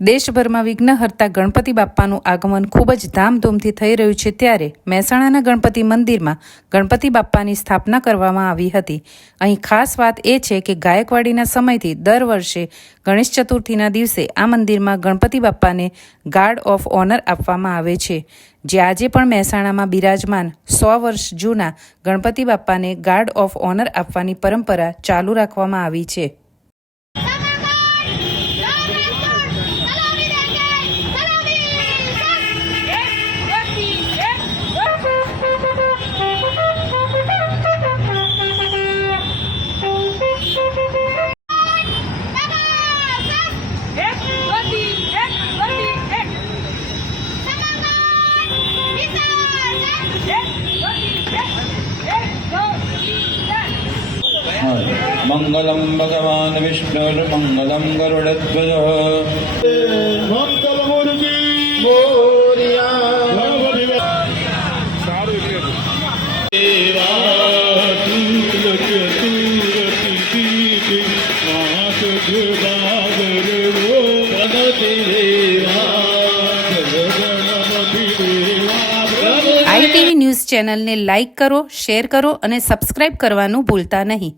દેશભરમાં વિઘ્નહર્તા ગણપતિ બાપ્પાનું આગમન ખૂબ જ ધામધૂમથી થઈ રહ્યું છે ત્યારે મહેસાણાના ગણપતિ મંદિરમાં ગણપતિ બાપ્પાની સ્થાપના કરવામાં આવી હતી. અહીં ખાસ વાત એ છે કે ગાયકવાડીના સમયથી દર વર્ષે ગણેશ ચતુર્થીના દિવસે આ મંદિરમાં ગણપતિ બાપ્પાને ગાર્ડ ઓફ ઓનર આપવામાં આવે છે. જે આજે પણ મહેસાણામાં બિરાજમાન સો વર્ષ જૂના ગણપતિ બાપ્પાને ગાર્ડ ઓફ ઓનર આપવાની પરંપરા ચાલુ રાખવામાં આવી છે. मङ्गलं भगवान् विष्णुर्मङ्गलं गरुडध्वजः મંગલમૂર્તિ મોરિયા ગણપતિ દેવા તુલક તુલસી દીપ માત ગૃદાગર વો ગણપતિ દેવા ગણપતિ દેવા આઈટીવી ન્યૂઝ ચેનલને લાઇક કરો શેર કરો અને સબસ્ક્રાઇબ કરવાનું ભૂલતા નહીં